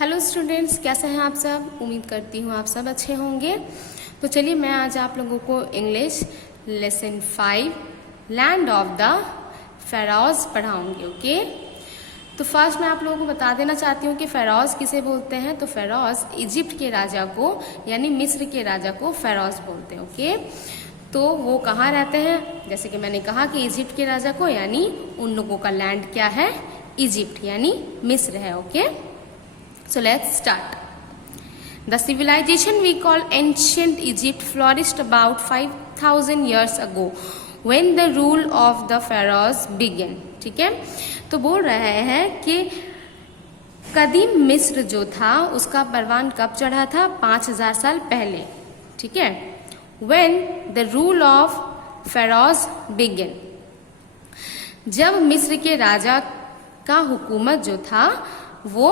Hello students, कैसे हैं आप सब। उम्मीद करती हूँ आप सब अच्छे होंगे। तो चलिए मैं आज आप लोगों को English lesson 5 land of the pharaohs पढ़ाऊँगी। ओके, तो फर्स्ट मैं आप लोगों को बता देना चाहती हूँ कि फ़राओज़ किसे बोलते हैं। तो फ़राओज़ इजिप्ट के राजा को यानी मिस्र के राजा को फ़राओज़ बोलते हैं। ओके, तो वो कहाँ रहते हैं, जैसे कि मैंने कहा कि इजिप्ट के राजा को, यानी उन लोगों का लैंड क्या है, इजिप्ट यानी मिस्र है। Okay, so let's start. The civilization we call ancient Egypt flourished about 5000 years ago when the rule of the pharaohs began. ठीक है, तो बोल रहे हैं कि कदीम मिस्र जो था उसका परवान कब चढ़ा था, 5000 साल पहले। ठीक है, when the rule of pharaohs began, जब मिस्र के राजा का हुकूमत जो था वो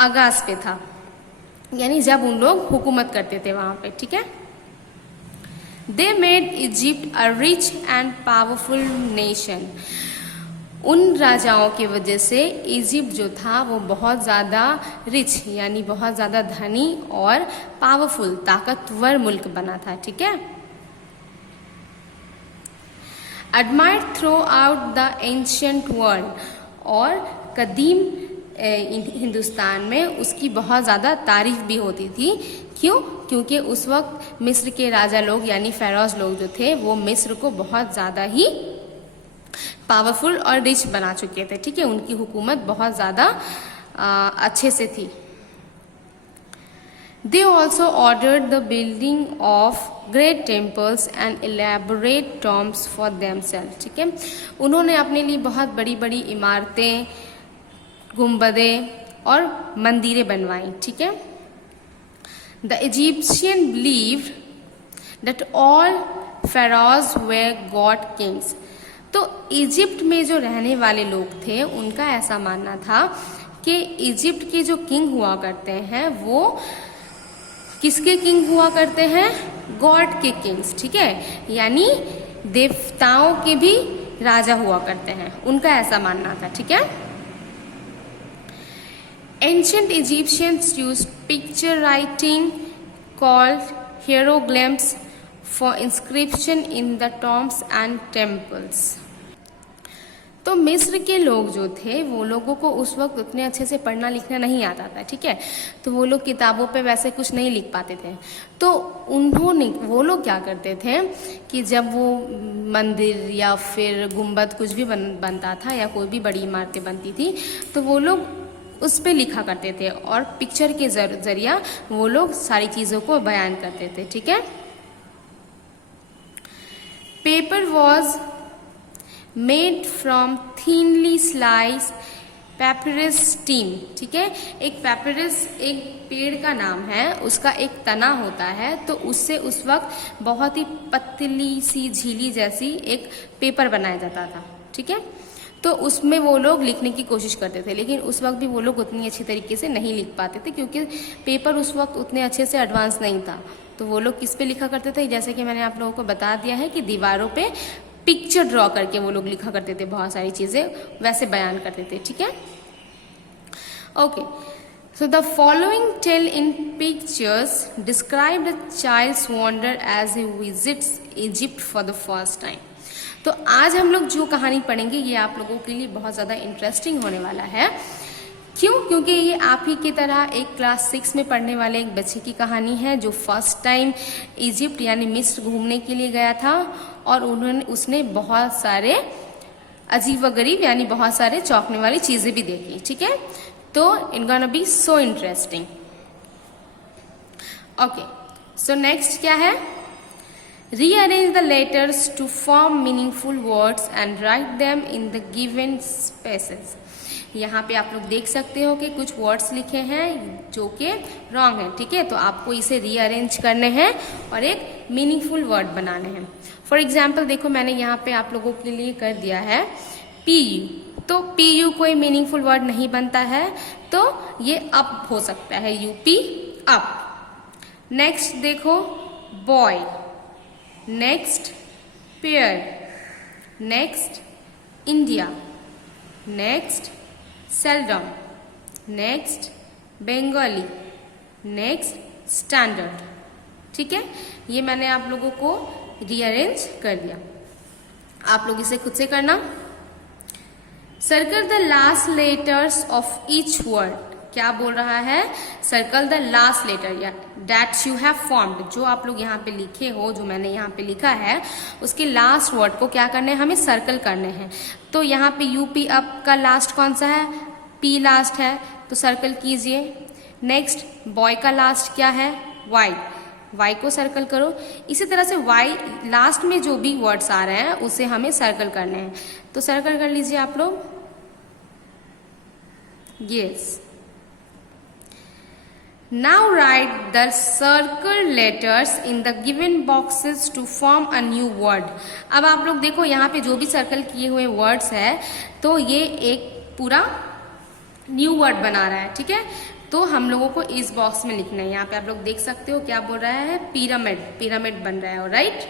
आगाज पे था, यानी जब उन लोग हुकूमत करते थे वहां पे। ठीक है, they made Egypt a rich and powerful nation. उन राजाओं की वजह से इजिप्ट जो था वो बहुत ज़्यादा रिच यानी बहुत ज़्यादा धनी और पावरफुल ताकतवर मुल्क बना था। ठीक है, admired through out the ancient world, और कदीम हिंदुस्तान में उसकी बहुत ज़्यादा तारीफ भी होती थी। क्यों? क्योंकि उस वक्त मिस्र के राजा लोग यानी फ़राओज़ लोग जो थे वो मिस्र को बहुत ज़्यादा ही पावरफुल और रिच बना चुके थे। ठीक है, उनकी हुकूमत बहुत ज़्यादा अच्छे से थी। They also ordered the building of great temples and elaborate tombs for themselves. ठीक है, उन्होंने अपने लिए बहुत बड़ी बड़ी इमारतें, गुंबदें और मंदिरें बनवाई। ठीक है, the Egyptian believed that all pharaohs were god kings. तो इजिप्ट में जो रहने वाले लोग थे उनका ऐसा मानना था कि इजिप्ट के जो किंग हुआ करते हैं वो किसके किंग हुआ करते हैं, गॉड के किंग्स। ठीक है, यानी देवताओं के भी राजा हुआ करते हैं, उनका ऐसा मानना था। ठीक है, Ancient Egyptians used picture writing called hieroglyphs for inscription in the tombs and temples. तो मिस्र के लोग जो थे वो लोगों को उस वक्त उतने अच्छे से पढ़ना लिखना नहीं आता था। ठीक है, तो वो लोग किताबों पे वैसे कुछ नहीं लिख पाते थे। तो वो लोग क्या करते थे कि जब वो मंदिर या फिर गुंबद कुछ भी बनता था या कोई भी बड़ी इमारतें बनती थी तो वो लोग उस पर लिखा करते थे और पिक्चर के जरिया वो लोग सारी चीज़ों को बयान करते थे। ठीक है, paper was made from thinly slice papyrus stem. ठीक है, एक पैपिरस एक पेड़ का नाम है, उसका एक तना होता है, तो उससे उस वक्त बहुत ही पतली सी झीली जैसी एक पेपर बनाया जाता था। ठीक है, तो उसमें वो लोग लिखने की कोशिश करते थे, लेकिन उस वक्त भी वो लोग उतनी अच्छी तरीके से नहीं लिख पाते थे क्योंकि पेपर उस वक्त उतने अच्छे से एडवांस नहीं था। तो वो लोग किस पे लिखा करते थे, जैसे कि मैंने आप लोगों को बता दिया है कि दीवारों पे पिक्चर ड्रॉ करके वो लोग लिखा करते थे, बहुत सारी चीज़ें वैसे बयान करते थे। ठीक है, okay, so the following tale in pictures describe the child's wonder as he visits Egypt for the first time. तो आज हम लोग जो कहानी पढ़ेंगे ये आप लोगों के लिए बहुत ज़्यादा इंटरेस्टिंग होने वाला है। क्यों? क्योंकि ये आप ही की तरह एक क्लास 6 में पढ़ने वाले एक बच्चे की कहानी है जो फर्स्ट टाइम इजिप्ट यानी मिस्र घूमने के लिए गया था और उसने बहुत सारे अजीब व गरीब यानी बहुत सारे चौंकने वाली चीज़ें भी देखी। ठीक है, तो it gonna be so interesting. Okay, so next क्या है, rearrange the letters to form meaningful words and write them in the given spaces. यहाँ पे आप लोग देख सकते हो कि कुछ वर्ड्स लिखे हैं जो कि रॉन्ग है। ठीक है, तो आपको इसे रीअरेंज करने हैं और एक मीनिंगफुल वर्ड बनाने हैं। फॉर एग्जाम्पल देखो, मैंने यहाँ पे आप लोगों के लिए कर दिया है PU, तो PU कोई मीनिंगफुल वर्ड नहीं बनता है, तो ये अप हो सकता है, UP अप। नेक्स्ट देखो, boy, next pair, next India, next seldom, next Bengali, next standard. ठीक है, ये मैंने आप लोगों को रीअरेंज कर दिया। आप लोग इसे खुद से करना। Circle the last letters of each word. क्या बोल रहा है? सर्कल द लास्ट लेटर या दैट यू हैव फॉर्म्ड, जो आप लोग यहाँ पे लिखे हो, जो मैंने यहाँ पे लिखा है, उसके लास्ट वर्ड को क्या करने हैं? हमें सर्कल करने हैं। तो यहाँ पे यूपी अप का लास्ट कौन सा है? पी लास्ट है, तो सर्कल कीजिए। नेक्स्ट बॉय का लास्ट क्या है? वाई, वाई को सर्कल करो। इसी तरह से वाई लास्ट में जो भी वर्ड्स आ रहे हैं उसे हमें सर्कल करने हैं, तो सर्कल कर लीजिए आप लोग। Yes, Now write the circle letters in the given boxes to form a new word। अब आप लोग देखो यहाँ पे जो भी सर्कल किए हुए वर्ड्स है, तो ये एक पूरा न्यू वर्ड बना रहा है। ठीक है, तो हम लोगों को इस बॉक्स में लिखना है। यहाँ पे आप लोग देख सकते हो क्या बोल रहा है? पिरामिड, पिरामिड बन रहा है, right.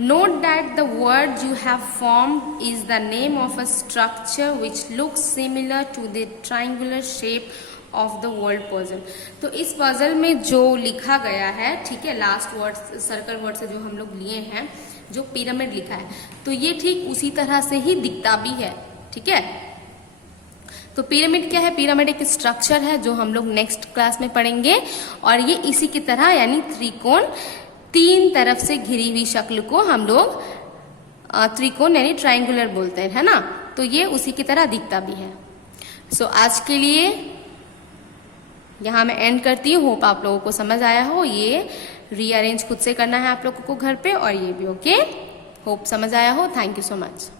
Note that the word you have formed is the name of a structure which looks similar to the triangular shape of the word puzzle। तो इस पजल में जो लिखा गया है, ठीक है, लास्ट वर्ड सर्कल वर्ड से जो हम लोग लिए हैं, जो पिरामिड लिखा है, तो ये ठीक उसी तरह से ही दिखता भी है। ठीक है, तो पिरामिड क्या है? पिरामिड एक स्ट्रक्चर है जो हम लोग नेक्स्ट क्लास में पढ़ेंगे, और ये इसी की तरह यानी त्रिकोण, तीन तरफ से घिरी हुई शक्ल को हम लोग त्रिकोण यानी ट्रायंगुलर बोलते हैं, है ना। तो ये उसी की तरह दिखता भी है। सो आज के लिए यहाँ मैं एंड करती हूँ। होप आप लोगों को समझ आया हो। ये रीअरेंज खुद से करना है आप लोगों को घर पे, और ये भी ओके। होप समझ आया हो। Thank you so much.